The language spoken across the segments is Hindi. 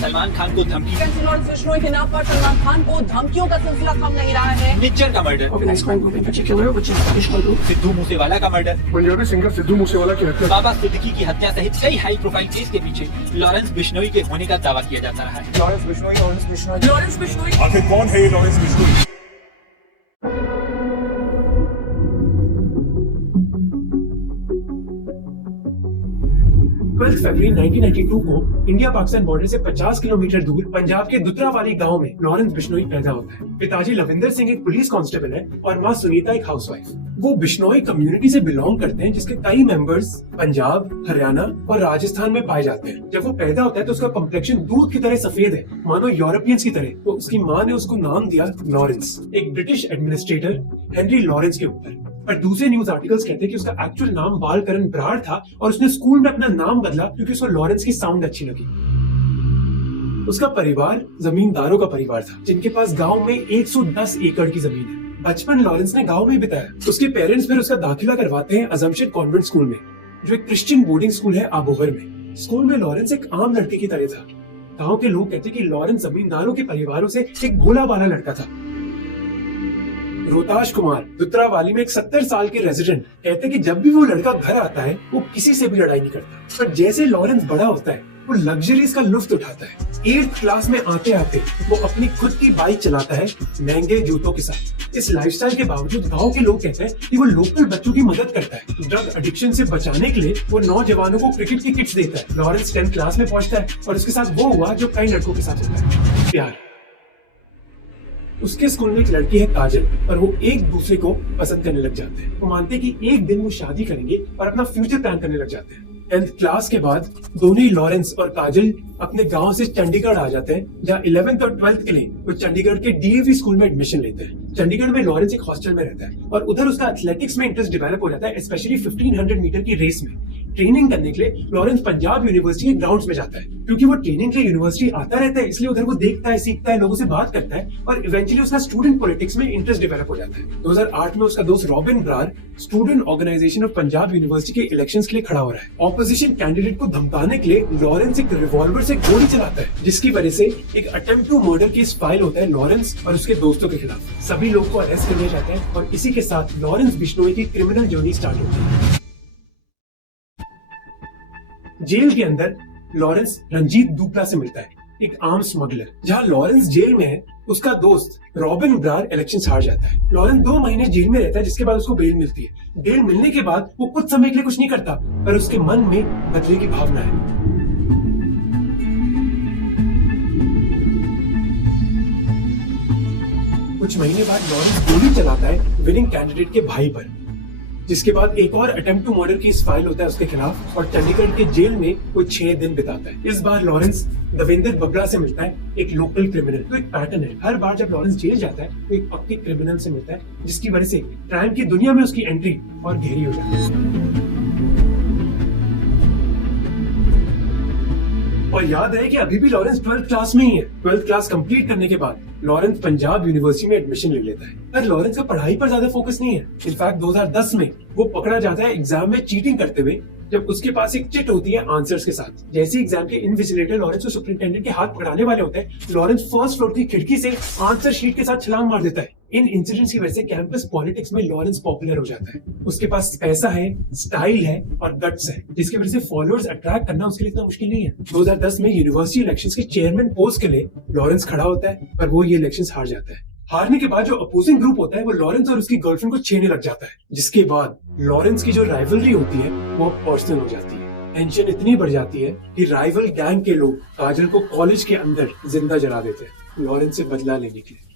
सलमान खान को धमकी। लॉरेंस बिश्नोई के नाम पर सलमान खान को धमकियों का सिलसिला थम नहीं रहा है। निज्जर का murder, organised crime group in particular which is Bishnoi group. Sidhu Moosewala का मर्डर, पंजाबी सिंगर सिद्धू मूसेवाला की हत्या, बाबा सिद्दीकी की हत्या सहित कई हाई प्रोफाइल केस के पीछे लॉरेंस बिश्नोई के होने का दावा किया जाता रहा है। लॉरेंस बिश्नोई आखिर कौन है ये लॉरेंस बिश्नोई? फरवरी 1992 को इंडिया पाकिस्तान बॉर्डर से 50 किलोमीटर दूर पंजाब के दुतरावाली गांव में लॉरेंस बिश्नोई पैदा होता है। पिताजी लविंदर सिंह एक पुलिस कांस्टेबल है और मां सुनीता एक हाउसवाइफ। वो बिश्नोई कम्युनिटी से बिलोंग करते हैं जिसके कई मेंबर्स पंजाब, हरियाणा और राजस्थान में पाए जाते हैं। जब वो पैदा होता है तो उसका कम्प्लेक्शन दूध की तरह सफेद है, मानो यूरोपियंस की तरह। तो उसकी माँ ने उसको नाम दिया लॉरेंस, एक ब्रिटिश एडमिनिस्ट्रेटर हेनरी लॉरेंस के ऊपर। पर दूसरे न्यूज आर्टिकल्स कहते हैं कि उसका एक्चुअल नाम बालकरण ब्राड था और उसने स्कूल में अपना नाम बदला क्योंकि उसको लॉरेंस की साउंड अच्छी लगी। उसका परिवार जमींदारों का परिवार था जिनके पास गांव में 110 एकड़ की जमीन है। बचपन लॉरेंस ने गांव में ही बिताया। उसके पेरेंट्स फिर उसका दाखिला करवाते हैं अजम्पशन कॉन्वेंट स्कूल में, जो एक क्रिश्चियन बोर्डिंग स्कूल है आबोहर में। स्कूल में लॉरेंस एक आम लड़के की तरह था। गाँव के लोग कहते कि लॉरेंस जमींदारों के परिवारों से एक भोला भाला लड़का था। रोहताश कुमार दुतरावाली में एक 70 साल के रेजिडेंट कहते कि जब भी वो लड़का घर आता है वो किसी से भी लड़ाई नहीं करता। पर जैसे लॉरेंस बड़ा होता है वो लग्जरीज का लुत्फ उठाता है। 8th क्लास में आते आते वो अपनी खुद की बाइक चलाता है महंगे जूतों के साथ। इस लाइफस्टाइल के बावजूद गांव के लोग कहते हैं कि वो लोकल बच्चों की मदद करता है। ड्रग एडिक्शन से बचाने के लिए वो नौजवानों को क्रिकेट की किट्स देता है। लॉरेंस 10th क्लास में पहुंचता है और उसके साथ वो हुआ जो कई लड़कों के साथ होता है, प्यार। उसके स्कूल में एक लड़की है काजल और वो एक दूसरे को पसंद करने लग जाते हैं। वो मानते हैं कि एक दिन वो शादी करेंगे और अपना फ्यूचर प्लान करने लग जाते हैं। 10th क्लास के बाद दोनों ही लॉरेंस और काजल अपने गांव से चंडीगढ़ आ जाते हैं, जहाँ 11th और 12th के लिए वो चंडीगढ़ के डीएवी स्कूल में एडमिशन लेते हैं। चंडीगढ़ में लॉरेंस एक हॉस्टल में रहता है और उधर उसका एथलेटिक्स में इंटरेस्ट डेवलप हो जाता है, स्पेशली 1500 मीटर की रेस में। ट्रेनिंग करने के लिए लॉरेंस पंजाब यूनिवर्सिटी के ग्राउंड्स में जाता है। क्योंकि वो ट्रेनिंग के लिए यूनिवर्सिटी आता रहता है इसलिए उधर वो देखता है, सीखता है, लोगों से बात करता है और इवेंचुअली उसका स्टूडेंट पॉलिटिक्स में इंटरेस्ट डेवलप हो जाता है। 2008 में उसका दोस्त Robin Brar student organisation of Punjab university के इलेक्शंस के लिए खड़ा हो रहा है। ऑपोजिशन कैंडिडेट को धमकाने के लिए लॉरेंस एक रिवॉल्वर से गोली चलाता है, जिसकी वजह से एक attempt to murder case file होता है लॉरेंस और उसके दोस्तों के खिलाफ। सभी लोग को अरेस्ट कर लिया जाता है और इसी के साथ लॉरेंस बिश्नोई की क्रिमिनल जर्नी स्टार्ट होती है। जेल के अंदर लॉरेंस रंजीत दुपला से मिलता है, एक आर्म स्मगलर। जहां लॉरेंस जेल में है उसका दोस्त रॉबिन ब्रार इलेक्शंस हार जाता है। लॉरेंस 2 महीने जेल में रहता है जिसके बाद उसको बेल मिलती है। बेल मिलने के बाद वो कुछ समय के लिए कुछ नहीं करता पर उसके मन में बदले की भावना है। कुछ महीने बाद लॉरेंस गोली चलाता है विनिंग कैंडिडेट के भाई पर, जिसके बाद एक और attempt to murder case file होता है उसके खिलाफ और चंडीगढ़ के जेल में वो 6 दिन बिताता है। इस बार लॉरेंस दविंदर बबला से मिलता है, एक लोकल क्रिमिनल। तो एक पैटर्न है, हर बार जब लॉरेंस जेल जाता है तो एक पक्के क्रिमिनल से मिलता है, जिसकी वजह से क्राइम की दुनिया में उसकी एंट्री और गहरी हो जाती है। और याद है कि अभी भी लॉरेंस 12th क्लास में ही है। 12th क्लास कंप्लीट करने के बाद लॉरेंस पंजाब यूनिवर्सिटी में एडमिशन ले लेता है। पर लॉरेंस का पढ़ाई पर ज्यादा फोकस नहीं है। इनफैक्ट 2010 में वो पकड़ा जाता है एग्जाम में चीटिंग करते हुए, जब उसके पास एक चिट होती है आंसर्स के साथ। जैसे एग्जाम के इन्विजिलेटर लॉरेंस को सुपरिटेंडेंट के हाथ पकड़ाने वाले होते हैं, लॉरेंस फर्स्ट फ्लोर की खिड़की से आंसर शीट के साथ छलांग मार देता है। इन इंसिडेंट्स की वजह से कैंपस पॉलिटिक्स में लॉरेंस पॉपुलर हो जाता है। उसके पास पैसा है, स्टाइल है और गट्स है, जिसकी वजह से फॉलोअर्स अट्रैक्ट करना उसके लिए इतना मुश्किल नहीं है। 2010 में यूनिवर्सिटी इलेक्शंस के चेयरमैन पोस्ट के लिए लॉरेंस खड़ा होता है, पर वो ये इलेक्शंस हार जाता है। हारने के बाद जो अपोजिंग ग्रुप होता है वो लॉरेंस और उसकी गर्लफ्रेंड को छेड़ने लग जाता है, जिसके बाद लॉरेंस की जो राइवलरी होती है वो पर्सनल हो जाती है। टेंशन इतनी बढ़ जाती है कि राइवल गैंग के लोग काजल को कॉलेज के अंदर जिंदा जला देते हैं लॉरेंस से बदला लेने के लिए।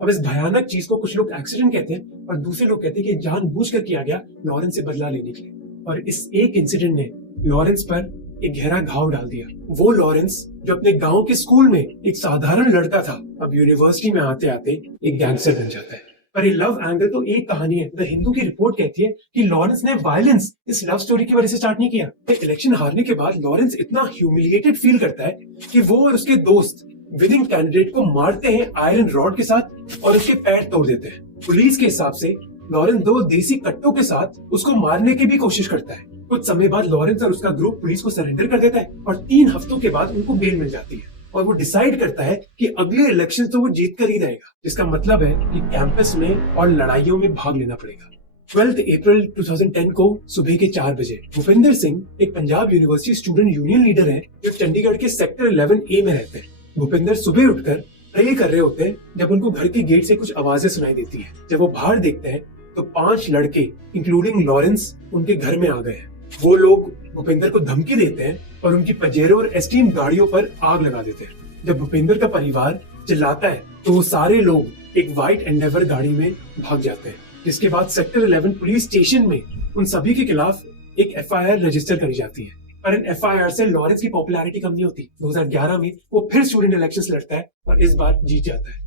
अब इस भयानक चीज को कुछ लोग एक्सीडेंट कहते हैं और दूसरे लोग कहते हैं कि जानबूझकर किया गया लॉरेंस से बदला लेने के लिए। और इस एक इंसिडेंट ने लॉरेंस पर एक गहरा घाव डाल दिया। वो लॉरेंस जो अपने गांव के स्कूल में एक साधारण लड़का था, अब यूनिवर्सिटी में आते आते एक गैंगस्टर बन जाता है। पर ये लव एंगल तो एक कहानी है। द हिंदू की रिपोर्ट कहती है कि लॉरेंस ने वायलेंस इस लव स्टोरी की वजह से स्टार्ट नहीं किया। इलेक्शन हारने के बाद लॉरेंस इतना ह्यूमिलिएटेड फील करता है कि वो और उसके दोस्त विनिंग कैंडिडेट को मारते हैं आयरन रॉड के साथ और उसके पैर तोड़ देते हैं। पुलिस के हिसाब से लॉरेंस 2 देसी कट्टों के साथ उसको मारने की भी कोशिश करता है। कुछ समय बाद लॉरेंस और उसका ग्रुप पुलिस को सरेंडर कर देता है और 3 हफ्तों के बाद उनको बेल मिल जाती है और वो डिसाइड करता है कि अगले इलेक्शन तो वो जीत कर ही रहेगा, जिसका मतलब है कि कैंपस में और लड़ाइयों में भाग लेना पड़ेगा। 12 अप्रैल 2010 को सुबह के 4 बजे भूपेंद्र सिंह एक Punjab university student union leader हैं जो चंडीगढ़ के सेक्टर 11A में रहते हैं। भूपेंद्र सुबह उठकर प्रे कर रहे होते हैं जब उनको घर के गेट से कुछ आवाजें सुनाई देती है। जब वो बाहर देखते हैं तो 5 लड़के इंक्लूडिंग लॉरेंस उनके घर में आ गए हैं। वो लोग भूपेंद्र को धमकी देते हैं और उनकी पजेरो और एस्टीम गाड़ियों पर आग लगा देते हैं। जब भूपेंद्र का परिवार चिल्लाता है तो वो सारे लोग एक व्हाइट एंडेवर गाड़ी में भाग जाते हैं, जिसके बाद सेक्टर 11 पुलिस स्टेशन में उन सभी के खिलाफ एक FIR रजिस्टर करी जाती है। पर इन FIR से लॉरेंस की पॉपुलैरिटी कम नहीं होती। 2011 में वो फिर स्टूडेंट इलेक्शंस लड़ता है और इस बार जीत जाता है।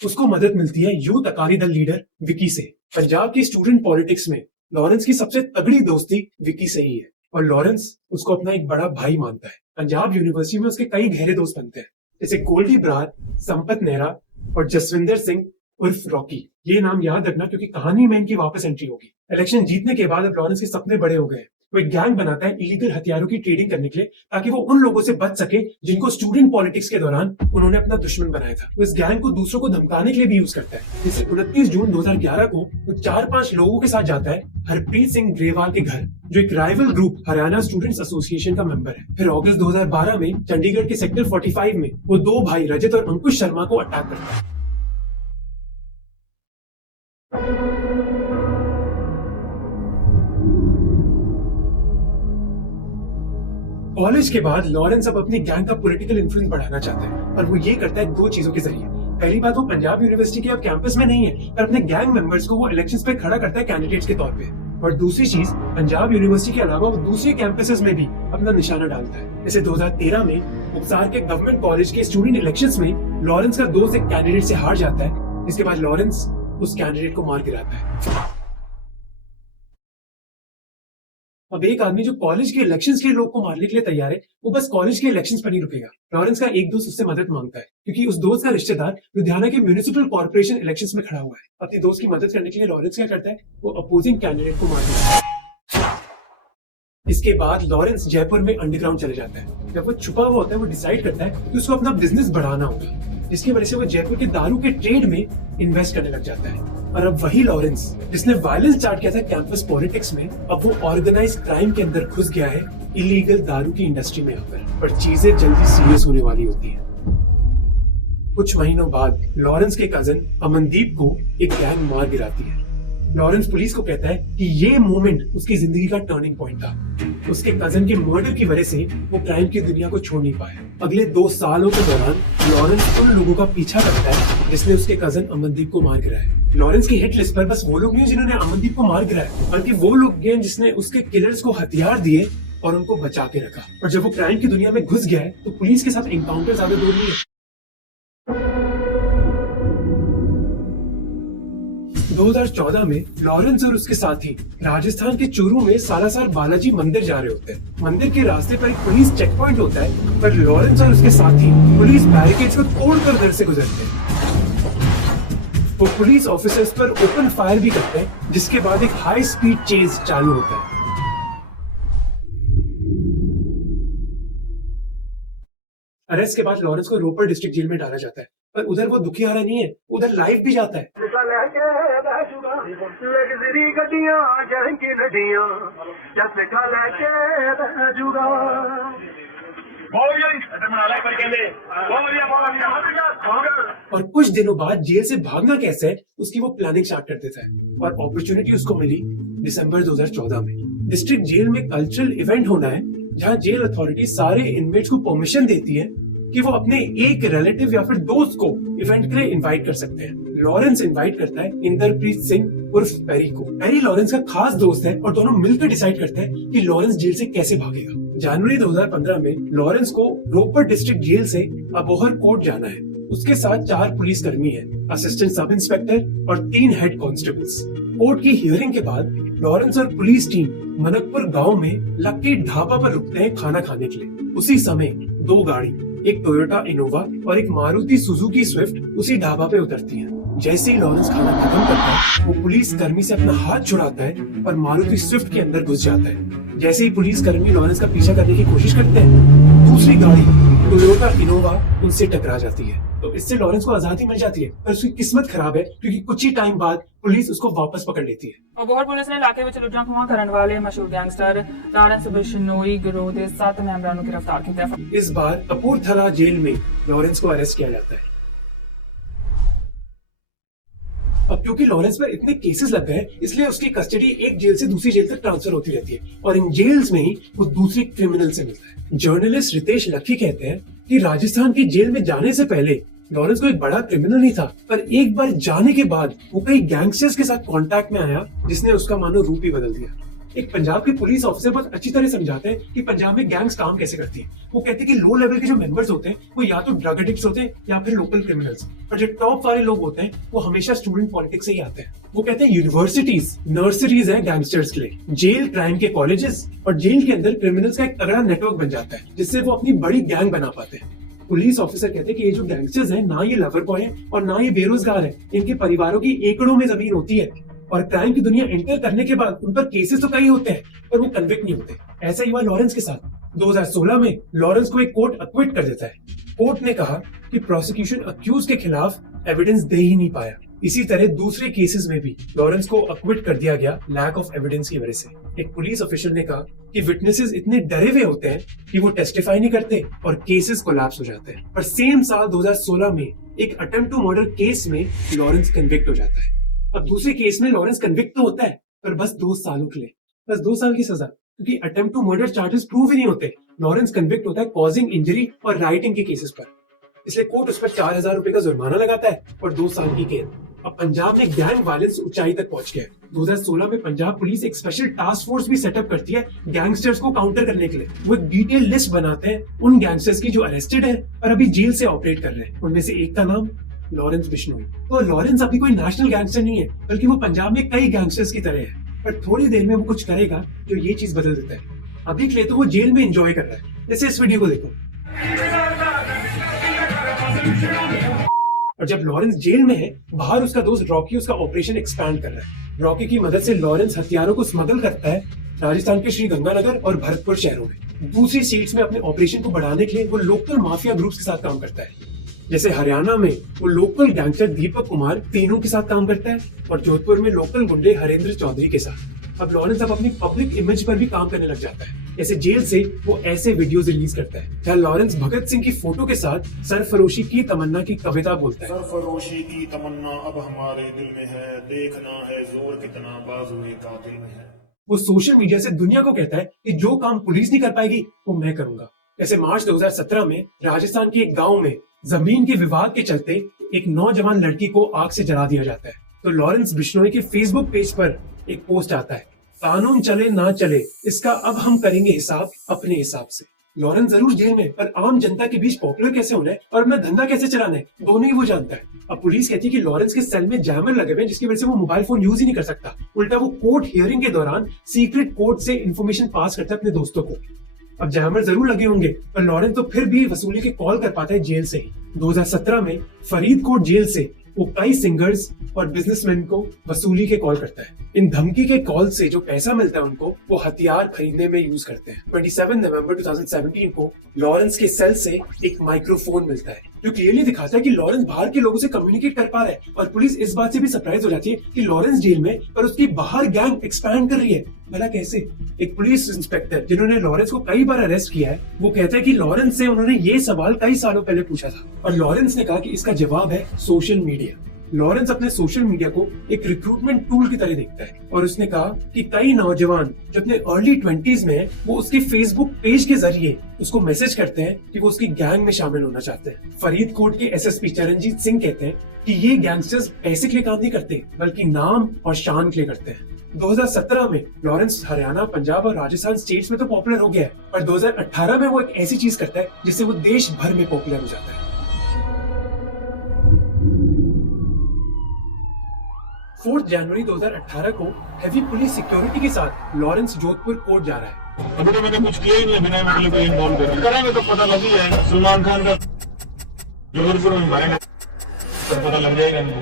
उसको मदद मिलती है यूथ अकाली दल लीडर विकी से। पंजाब की स्टूडेंट पॉलिटिक्स में लॉरेंस की सबसे तगड़ी दोस्ती विकी से ही है और लॉरेंस उसको अपना एक बड़ा भाई मानता है। पंजाब यूनिवर्सिटी में उसके कई गहरे दोस्त बनते हैं, जैसे गोल्डी ब्रार, संपत नेहरा और जसविंदर सिंह उर्फ रॉकी। ये नाम याद रखना क्योंकि कहानी में इनकी वापस एंट्री होगी। इलेक्शन जीतने के बाद अब लॉरेंस के सपने बड़े हो गए। वो एक गैंग बनाता है इलीगल हथियारों की ट्रेडिंग करने के लिए, ताकि वो उन लोगों से बच सके जिनको स्टूडेंट पॉलिटिक्स के दौरान उन्होंने अपना दुश्मन बनाया था। वो इस गैंग को दूसरों को धमकाने के लिए भी यूज करता है। जैसे 29 जून 2011 को वो 4-5 लोगों के साथ जाता है हरप्रीत सिंह ग्रेवाल के घर, जो एक rival group Haryana students association का मेंबर है। फिर अगस्त 2012 में चंडीगढ़ के सेक्टर 45 में वो 2 भाई रजत और अंकुश शर्मा को अटैक करता है। कॉलेज के बाद लॉरेंस अब अपनी गैंग का पॉलिटिकल इन्फ्लुएंस बढ़ाना चाहता है और वो ये करता है 2 चीजों के जरिए। पहली बात, वो पंजाब यूनिवर्सिटी के अब कैंपस में नहीं है पर अपने गैंग मेंबर्स को वो इलेक्शंस पे खड़ा करता है कैंडिडेट्स के तौर पे। और दूसरी चीज, पंजाब यूनिवर्सिटी के अलावा वो दूसरे कैंपसेस में भी अपना निशाना डालता है। जैसे 2013 में उपसार के गवर्नमेंट कॉलेज के स्टूडेंट इलेक्शंस में लॉरेंस का दोस्त एक कैंडिडेट से हार जाता है, जिसके बाद लॉरेंस उस कैंडिडेट को मार गिराता है। अब एक आदमी जो कॉलेज के इलेक्शंस के लोग को मारने के लिए तैयार है, वो बस कॉलेज के इलेक्शंस पर नहीं रुकेगा। लॉरेंस का एक दोस्त उससे मदद मांगता है क्योंकि उस दोस्त का रिश्तेदार लुधियाना के म्युनिसिपल कॉर्पोरेशन इलेक्शंस में खड़ा हुआ है। अपनी दोस्त की मदद करने के लिए लॉरेंस क्या करता है, वो अपोजिंग कैंडिडेट को मार देता है। इसके बाद लॉरेंस जयपुर में अंडरग्राउंड चले जाता है। जब वो छुपा हुआ होता है, वो डिसाइड करता है कि उसको अपना बिजनेस बढ़ाना होगा, जिसकी वजह से वो जयपुर के दारू के ट्रेड में इन्वेस्ट करने लग जाता है। और अब वही लॉरेंस जिसने वायलेंस स्टार्ट किया था कैंपस पॉलिटिक्स में, अब वो ऑर्गेनाइज्ड क्राइम के अंदर घुस गया है इलीगल दारू की इंडस्ट्री में आकर। पर चीजें जल्दी सीरियस होने वाली होती है। कुछ महीनों बाद लॉरेंस के कजन अमनदीप को एक गैंग मार गिराती है। लॉरेंस पुलिस को कहता है कि ये मोमेंट उसकी जिंदगी का टर्निंग पॉइंट था। उसके कजन के मर्डर की वजह से वो क्राइम की दुनिया को छोड़ नहीं पाया। अगले 2 सालों के दौरान लॉरेंस उन लोगों का पीछा करता है जिसने उसके कजन अमनदीप को मार गिराया। लॉरेंस की हिट लिस्ट पर बस वो लोग नहीं जिन्होंने अमनदीप को मार गिराया, बल्कि वो लोग हैं जिसने उसके किलर्स को हथियार दिए और उनको बचा के रखा। और जब वो क्राइम की दुनिया में घुस गया है तो पुलिस के साथ एनकाउंटर ज्यादा दूर नहीं है। 2014 में लॉरेंस और उसके साथी राजस्थान के चूरू में सालासर बालाजी मंदिर जा रहे होते हैं। मंदिर के रास्ते पर एक पुलिस चेक पॉइंट होता है, पर लॉरेंस और उसके साथी पुलिस बैरिकेड्स को तोड़कर घर से गुजरते हैं। वो पुलिस ऑफिसर्स पर ओपन फायर भी करते हैं, जिसके बाद एक हाई स्पीड चेज चालू होता है। अरेस्ट के बाद लॉरेंस को रोपर डिस्ट्रिक्ट जेल में डाला जाता है, पर उधर वो दुखियारा नहीं है, उधर लाइफ भी जाता है। और कुछ दिनों बाद जेल से भागना कैसे है उसकी वो प्लानिंग स्टार्ट कर देता है। और अपॉर्चुनिटी उसको मिली दिसंबर 2014 में। डिस्ट्रिक्ट जेल में कल्चरल इवेंट होना है, जहां जेल अथॉरिटी सारे इनमेट्स को परमिशन देती है कि वो अपने एक रिलेटिव या फिर दोस्त को इवेंट के लिए इनवाइट कर सकते हैं। लॉरेंस इनवाइट करता है इंद्रप्रीत सिंह उर्फ पेरी को। पेरी लॉरेंस का खास दोस्त है और दोनों मिलकर डिसाइड करते हैं कि लॉरेंस जेल से कैसे भागेगा। जनवरी 2015 में लॉरेंस को रोपर डिस्ट्रिक्ट जेल से अबोहर कोर्ट जाना है। उसके साथ 4 पुलिस कर्मी है, असिस्टेंट सब इंस्पेक्टर और 3 हेड कांस्टेबल्स। कोर्ट की हियरिंग के बाद लॉरेंस और पुलिस टीम मनकपुर गांव में लकी ढाबा पर रुकते हैं खाना खाने के लिए। उसी समय दो गाड़ी, एक टोयोटा इनोवा और एक मारुति सुजुकी स्विफ्ट उसी ढाबा पे उतरती हैं। जैसे ही लॉरेंस खाना खत्म करता है, वो पुलिस कर्मी से अपना हाथ छुड़ाता है और मारुति स्विफ्ट के अंदर घुस जाता है। जैसे ही पुलिस कर्मी लॉरेंस का पीछा करने की कोशिश करते हैं, दूसरी गाड़ी टोयोटा इनोवा उनसे टकरा जाती है। तो इससे लॉरेंस को आजादी मिल जाती है, पर उसकी किस्मत खराब है क्योंकि कुछ ही टाइम बाद पुलिस उसको वापस पकड़ लेती है। ਅਬੋਹਰ ਪੁਲਿਸ ਨੇ ਇਲਾਕੇ ਵਿੱਚ ਲੁੱਟਾਂ ਖੋਹਾਂ ਕਰਨ ਵਾਲੇ ਮਸ਼ਹੂਰ ਗੈਂਗਸਟਰ ਲਾਰੈਂਸ ਬਿਸ਼ਨੋਈ ਗਿਰੋਹ ਦੇ 7 ਮੈਂਬਰਾਂ ਨੂੰ गिरफ्तार ਕੀਤਾ है। इस बार कपूरथला जेल में लॉरेंस को अरेस्ट किया जाता है। अब क्योंकि लॉरेंस पर इतने केसेस लग गए, इसलिए उसकी कस्टडी एक जेल से दूसरी जेल तक ट्रांसफर होती रहती है और इन जेल्स में ही वो दूसरे क्रिमिनल से मिलता है। जर्नलिस्ट रितेश लक्की कहते हैं कि राजस्थान की जेल में जाने से पहले लॉरेंस कोई बड़ा क्रिमिनल नहीं था, पर एक बार जाने के बाद वो कई गैंगस्टर्स के साथ कांटेक्ट में आया, जिसने उसका मानो रूप ही बदल दिया। एक पंजाब के पुलिस ऑफिसर बहुत अच्छी तरह समझाते हैं कि पंजाब में गैंग्स काम कैसे करती हैं। वो कहते हैं कि लो लेवल के जो मेंबर्स होते हैं वो या तो ड्रग एडिक्ट्स होते हैं या फिर लोकल क्रिमिनल्स, और जो टॉप वाले लोग होते हैं वो हमेशा स्टूडेंट पॉलिटिक्स से ही आते हैं। वो कहते हैं यूनिवर्सिटीज नर्सरीज है गैंगस्टर्स के लिए, जेल क्राइम के कॉलेजेस, और जेल के अंदर क्रिमिनल्स का एक तगड़ा नेटवर्क बन जाता है, जिससे वो अपनी बड़ी गैंग बना पाते हैं। पुलिस ऑफिसर कहते हैं कि ये जो गैंगस्टर्स हैं ना ये लवर बॉय हैं और ना ये बेरोजगार हैं, इनके परिवारों की एकड़ों में जमीन होती है और क्राइम की दुनिया एंटर करने के बाद उन पर केसेस तो कई होते हैं पर वो कन्विक्ट नहीं होते। ऐसा ही हुआ लॉरेंस के साथ। 2016 में लॉरेंस को एक कोर्ट अक्विट कर देता है। कोर्ट ने कहा कि प्रोसिक्यूशन अक्यूज के खिलाफ एविडेंस दे ही नहीं पाया। इसी तरह दूसरे केसेस में भी लॉरेंस को अक्विट कर दिया गया लैक ऑफ एविडेंस की वजह से। एक पुलिस ऑफिशियल ने कहा कि विटनेसेस इतने डरे हुए होते हैं कि वो टेस्टिफाई नहीं करते और केसेस कोलैप्स हो जाते हैं। पर सेम साल 2016 में एक अटेम्प्ट टू मर्डर केस में लॉरेंस कन्विक्ट हो जाता है। अब दूसरे केस में लॉरेंस कन्विक्ट तो होता है पर बस 2 सालों के लिए, बस 2 साल की सजा, क्योंकि attempt to murder charges prove ही नहीं होते। लॉरेंस कन्विक्ट होता है कॉजिंग इंजरी और राइटिंग के केसेस पर, इसलिए कोर्ट उस पर 4000 रुपए का जुर्माना लगाता है और 2 साल की कैद। अब पंजाब में गैंग वायलेंस ऊंचाई तक पहुंच गया। 2016 में पंजाब पुलिस एक स्पेशल टास्क फोर्स भी सेटअप करती है गैंगस्टर्स को काउंटर करने के लिए। वो एक डिटेल लिस्ट बनाते हैं उन गैंगस्टर्स की जो अरेस्टेड है और अभी जेल से ऑपरेट कर रहे हैं। उनमें से एक का नाम लॉरेंस बिश्नोई। तो लॉरेंस अभी कोई नेशनल गैंगस्टर नहीं है, बल्कि वो पंजाब में कई गैंगस्टर्स की तरह है, पर थोड़ी देर में वो कुछ करेगा जो ये चीज बदल देता है। अभी के लिए तो वो जेल में एंजॉय कर रहा है। जैसे इस वीडियो को देखो। और जब लॉरेंस जेल में है, बाहर उसका दोस्त रॉकी उसका ऑपरेशन एक्सपैंड कर रहा है। रॉकी की मदद से लॉरेंस हथियारों को स्मगल करता है राजस्थान के श्री गंगानगर और भरतपुर शहरों में। दूसरी सीट्स में अपने ऑपरेशन को बढ़ाने के लिए वो लोकल माफिया ग्रुप्स के साथ काम करता है। जैसे हरियाणा में वो लोकल गैंगस्टर दीपक कुमार तीनों के साथ काम करता है और जोधपुर में लोकल गुंडे हरेंद्र चौधरी के साथ। अब लॉरेंस अपनी पब्लिक इमेज पर भी काम करने लग जाता है। जैसे जेल से वो ऐसे वीडियोस रिलीज करता है जहाँ लॉरेंस भगत सिंह की फोटो के साथ सरफरोशी की तमन्ना की कविता बोलता है। सरफरोशी की तमन्ना अब हमारे दिल में है, देखना है जोर कितना बाजुए कातिल में है। वो सोशल मीडिया से दुनिया को कहता है कि जो काम पुलिस नहीं कर पाएगी वो मैं करूंगा। जैसे मार्च 2017 में राजस्थान के एक गाँव में जमीन के विवाद के चलते एक नौजवान लड़की को आग से जला दिया जाता है। तो लॉरेंस बिश्नोई के फेसबुक पेज पर एक पोस्ट आता है, कानून चले ना चले इसका अब हम करेंगे हिसाब अपने हिसाब से। लॉरेंस जरूर जेल में, पर आम जनता के बीच पॉपुलर कैसे होना है और अपना धंधा कैसे चलाना है दोनों ही वो जानता है। अब पुलिस कहती है कि लॉरेंस के सेल में जैमर लगे हुए हैं, जिसकी वजह से वो मोबाइल फोन यूज ही नहीं कर सकता। उल्टा वो कोर्ट हियरिंग के दौरान सीक्रेट कोर्ट से इन्फॉर्मेशन पास करता है अपने दोस्तों को। अब जैमर जरूर लगे होंगे, पर लॉरेंस तो फिर भी वसूली के कॉल कर पाता है जेल से ही। 2017 में फरीदकोट जेल से वो कई सिंगर्स और बिजनेसमैन को वसूली के कॉल करता है। इन धमकी के कॉल से जो पैसा मिलता है उनको वो हथियार खरीदने में यूज करते हैं। 27 नवंबर 2017 को लॉरेंस के सेल से एक माइक्रोफोन मिलता है जो क्लियरली दिखाता है कि लॉरेंस बाहर के लोगों से कम्युनिकेट कर पा रहा है। और पुलिस इस बात से भी सरप्राइज हो जाती है कि लॉरेंस जेल में पर उसकी बाहर गैंग एक्सपैंड कर रही है। भला कैसे? एक पुलिस इंस्पेक्टर जिन्होंने लॉरेंस को कई बार अरेस्ट किया है, वो कहते हैं कि लॉरेंस से उन्होंने ये सवाल कई सालों पहले पूछा था और लॉरेंस ने कहा कि इसका जवाब है सोशल मीडिया। लॉरेंस अपने सोशल मीडिया को एक रिक्रूटमेंट टूल की तरह देखता है और उसने कहा कि कई नौजवान जो अपने अर्ली 20s में है वो उसके फेसबुक पेज के जरिए उसको मैसेज करते हैं कि वो उसकी गैंग में शामिल होना चाहते हैं। फरीदकोट के एसएसपी चरणजीत सिंह कहते हैं कि ये गैंगस्टर्स पैसे के लिए काम नहीं करते बल्कि नाम और शान के लिए करते हैं। 2017 में लॉरेंस हरियाणा, पंजाब और राजस्थान स्टेट्स में तो पॉपुलर हो गया है, पर 2018 में वो एक ऐसी चीज करता है जिससे वो देश भर में पॉपुलर हो जाता है। 4 जनवरी 2018 को हैवी पुलिस सिक्योरिटी के साथ लॉरेंस जोधपुर कोर्ट जा रहा है। अभी तो मैंने कुछ किया ही नहीं, बिना मतलब को इन्वॉल्व करेंगे तो पता लग ही जाएगा। सलमान खान का जोधपुर में मारेंगे तो पता लग जाएगा इनको।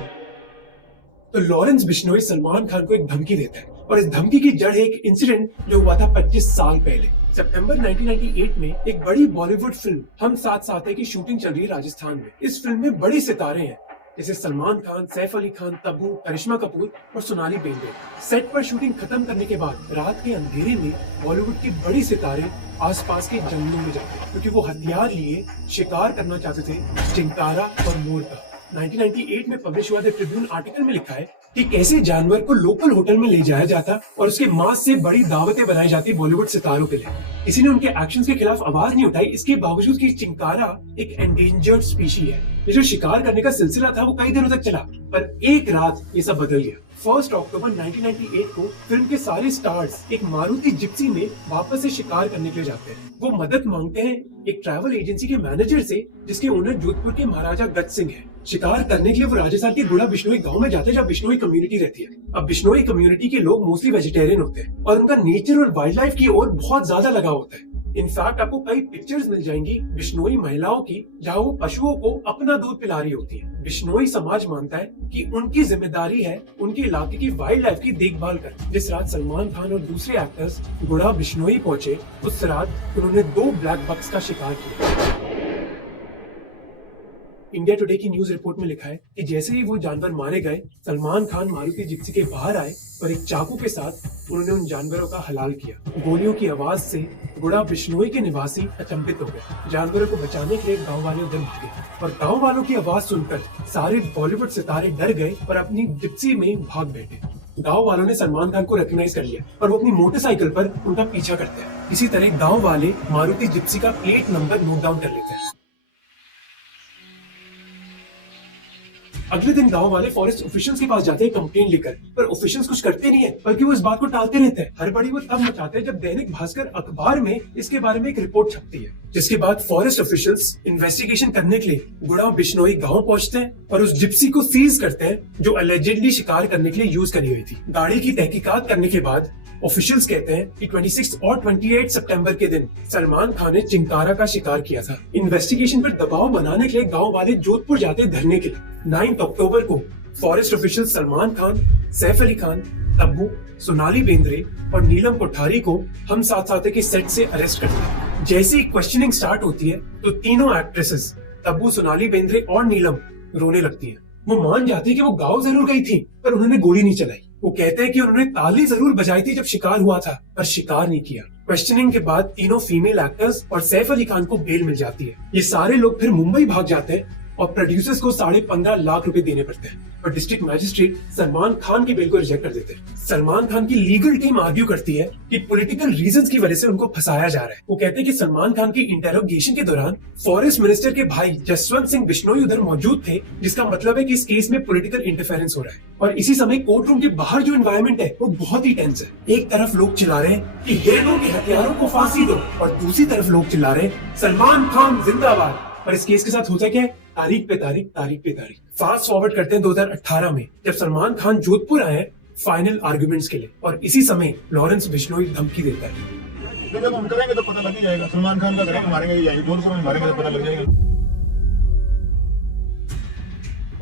तो लॉरेंस बिश्नोई सलमान खान को एक धमकी देता है और इस धमकी की जड़ है एक इंसिडेंट जो हुआ था 25 साल पहले। सितंबर 1998 में एक बड़ी बॉलीवुड फिल्म हम साथ साथ है की शूटिंग चल रही है राजस्थान में। इस फिल्म में बड़े सितारे हैं जैसे सलमान खान, सैफ अली खान, तब्बू, करिश्मा कपूर और सोनाली बेंद्रे। सेट पर शूटिंग खत्म करने के बाद रात के अंधेरे में बॉलीवुड के बड़े सितारे आसपास के जंगलों में जाते क्योंकि वो हथियार लिए शिकार करना चाहते थे चिंकारा और मोर का। 1998 में पब्लिश हुआ द ट्रिब्यून आर्टिकल में लिखा है कि कैसे जानवर को लोकल होटल में ले जाया जाता और उसके मांस से बड़ी दावतें बनाई जाती बॉलीवुड सितारों के लिए। किसी ने उनके एक्शंस के खिलाफ आवाज नहीं उठाई, इसके बावजूद कि चिंकारा एक एंडेंजर्ड स्पीशी है। ये जो शिकार करने का सिलसिला था वो कई दिनों तक चला, पर एक रात ये सब बदल गया। 1 अक्टूबर 1998 को फिल्म के सारे स्टार्स एक मारुति जिप्सी में वापस से शिकार करने के लिए जाते हैं। वो मदद मांगते हैं एक ट्रैवल एजेंसी के मैनेजर से जिसके ओनर जोधपुर के महाराजा गज सिंह है। शिकार करने के लिए वो राजस्थान के गुड़ा बिश्नोई गांव में जाते हैं जहाँ बिश्नोई कम्युनिटी रहती है। अब बिश्नोई कम्युनिटी के लोग मोस्टली वेजिटेरियन होते हैं और उनका नेचर और वाइल्ड लाइफ की ओर बहुत ज्यादा लगाव होता है। इनफैक्ट आपको कई पिक्चर्स मिल जाएंगी बिश्नोई महिलाओं की जहाँ वो पशुओं को अपना दूध पिला रही होती है। बिश्नोई समाज मानता है कि उनकी जिम्मेदारी है उनके इलाके की वाइल्ड लाइफ की देखभाल करना। जिस रात सलमान खान और दूसरे एक्टर्स गुड़ा बिश्नोई पहुंचे उस रात उन्होंने 2 ब्लैक बक्स का शिकार किया। इंडिया टुडे की न्यूज रिपोर्ट में लिखा है कि जैसे ही वो जानवर मारे गए, सलमान खान मारुति जिप्सी के बाहर आए और एक चाकू के साथ उन्होंने उन जानवरों का हलाल किया। गोलियों की आवाज से गुड़ा बिश्नोई के निवासी अचंभित हो गए। जानवरों को बचाने के लिए गांव वाले उधर भागे और गांव वालों की आवाज सुनकर सारे बॉलीवुड सितारे डर गए और अपनी जिप्सी में भाग बैठे। गांव वालों ने सलमान खान को रिकॉग्नाइज कर लिया और वो अपनी मोटरसाइकिल पर उनका पीछा करते हैं। इसी तरह गांव वाले मारुति जिप्सी का प्लेट नंबर नोट डाउन कर लेते हैं। अगले दिन गांव वाले फॉरेस्ट ऑफिशियल्स के पास जाते हैं कंप्लेन लेकर, पर ऑफिशियल्स कुछ करते नहीं है बल्कि वो इस बात को टालते रहते हैं। हड़बड़ी वो तब मचाते हैं जब दैनिक भास्कर अखबार में इसके बारे में एक रिपोर्ट छपती है, जिसके बाद फॉरेस्ट ऑफिशियल्स इन्वेस्टिगेशन करने के लिए गुड़ा बिश्नोई गांव पहुंचते हैं और उस जिप्सी को सीज करते हैं जो अलेजेडली शिकार करने के लिए यूज करी हुई थी। गाड़ी की तहकीकात करने के बाद ऑफिशियल्स कहते हैं कि 26 और 28 सितंबर के दिन सलमान खान ने चिंकारा का शिकार किया था। इन्वेस्टिगेशन पर दबाव बनाने के लिए गांव वाले जोधपुर जाते धरने के लिए। 9 अक्टूबर को फॉरेस्ट ऑफिशियल सलमान खान, सैफ अली खान, तब्बू, सोनाली बेंद्रे और नीलम कोठारी को हम साथ साथ के सेट से अरेस्ट करते हैं। जैसे ही क्वेश्चनिंग स्टार्ट होती है तो तीनों एक्ट्रेसेस तब्बू, सोनाली बेंद्रे और नीलम रोने लगती हैं। वो मान जाती है कि वो गांव जरूर गई थी पर उन्होंने गोली नहीं चलाई। वो कहते हैं कि उन्होंने ताली जरूर बजाई थी जब शिकार हुआ था पर शिकार नहीं किया। क्वेश्चनिंग के बाद तीनों फीमेल एक्टर्स और सैफ अली खान को बेल मिल जाती है। ये सारे लोग फिर मुंबई भाग जाते हैं और प्रोड्यूसर्स को 15.5 लाख रुपए देने पड़ते हैं, पर डिस्ट्रिक्ट मैजिस्ट्रेट सलमान खान की बेल को रिजेक्ट कर देते हैं। सलमान खान की लीगल टीम आर्ग्यू करती है कि पॉलिटिकल रीजंस की वजह से उनको फंसाया जा रहा है। वो कहते हैं कि सलमान खान की इंटेरोगेशन के दौरान फॉरेस्ट मिनिस्टर के भाई जसवंत सिंह बिश्नोई उधर मौजूद थे, जिसका मतलब है कि इस केस में पॉलिटिकल इंटरफेरेंस हो रहा है। और इसी समय कोर्ट रूम के बाहर जो एनवायरनमेंट है वो बहुत ही टेंस है। एक तरफ लोग चिल्ला रहे हैं कि हिरणों के हथियारों को फांसी दो और दूसरी तरफ लोग चिल्ला रहे हैं सलमान खान जिंदाबाद। और इस केस के साथ होता क्या है, तारीख पे तारीख, तारीख पे तारीख। फास्ट फॉरवर्ड करते हैं 2018 में जब सलमान खान जोधपुर आए फाइनल आर्गुमेंट्स के लिए, और इसी समय लॉरेंस बिश्नोई धमकी देता है। जब हम करेंगे तो पता लग ही जाएगा। सलमान खान का करेंगे, मारेंगे जाएंगे, जोधपुर में मारेंगे तो पता लग जाएगा।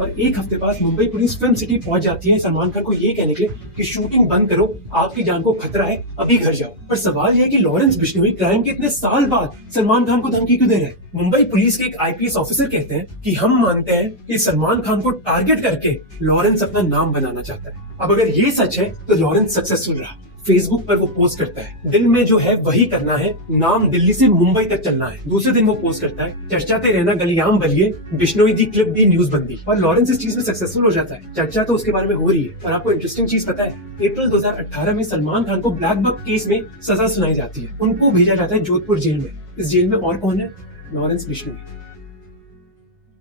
और एक हफ्ते बाद मुंबई पुलिस फिल्म सिटी पहुंच जाती है सलमान खान को ये कहने के लिए कि शूटिंग बंद करो, आपकी जान को खतरा है, अभी घर जाओ। पर सवाल यह है कि लॉरेंस बिश्नोई क्राइम के इतने साल बाद सलमान खान को धमकी क्यों दे रहे हैं? मुंबई पुलिस के एक आईपीएस ऑफिसर कहते हैं कि हम मानते हैं कि सलमान खान को टारगेट करके लॉरेंस अपना नाम बनाना चाहता है। अब अगर ये सच है तो लॉरेंस सक्सेसफुल रहा। फेसबुक पर वो पोस्ट करता है, दिल में जो है वही करना है, नाम दिल्ली से मुंबई तक चलना है। दूसरे दिन वो पोस्ट करता है, चर्चाते रहना गलियाम बलिए, बिश्नोई दी क्लिप दी न्यूज बंदी। और लॉरेंस इस चीज में सक्सेसफुल हो जाता है। चर्चा तो उसके बारे में हो रही है। और आपको इंटरेस्टिंग चीज पता है, अप्रैल 2018 में सलमान खान को ब्लैक बक केस में सजा सुनाई जाती है। उनको भेजा जाता है जोधपुर जेल में। इस जेल में और कौन है? लॉरेंस बिश्नोई।